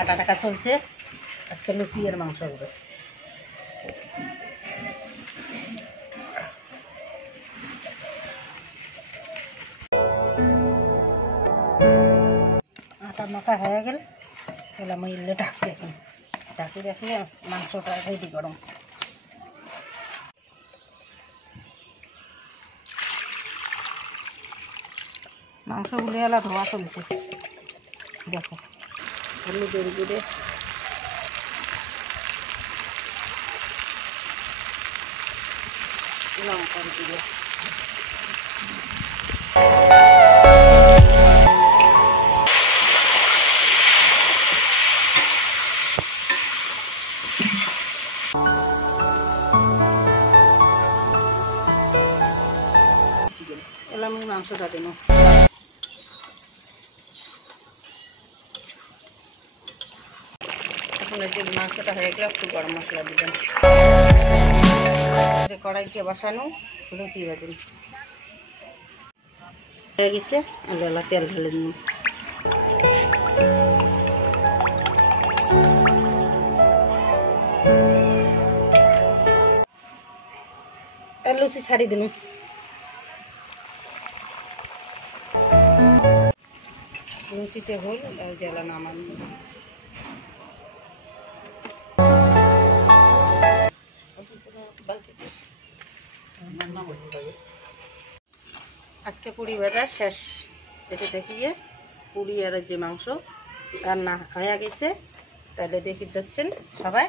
আটা টাকা চলছে, আজকে লুচি আর মাংস হবে। আটা মাখা হয়ে গেলে এলাম ইলে ঢাকি, এখন ঢাকি রাখলে মাংসটা রেডি গরম। মাংসগুলো এলা ধোয়া চলছে, দেখো হলুদের গুঁড়ে লঙ্কার গুঁড়ো, এলাম মাংসটা দেবো। এখন এই যে মাংসটা হয়ে গেলে একটু গরম মশলা দিবেন। কড়াইতে বসানো লুচি ভাজুন হয়ে গেছে, আলুওয়ালা তেল ঢেলে নিন। লুচি ছাড়ি দিন, লুচিতে হল জ্বালা নামান। আজকে পুরি ভাজা শেষ, দেখে দেখিয়ে পুরি আর যে মাংস রান্না হয়ে গেছে। তাহলে দেখি দিচ্ছেন সবাই।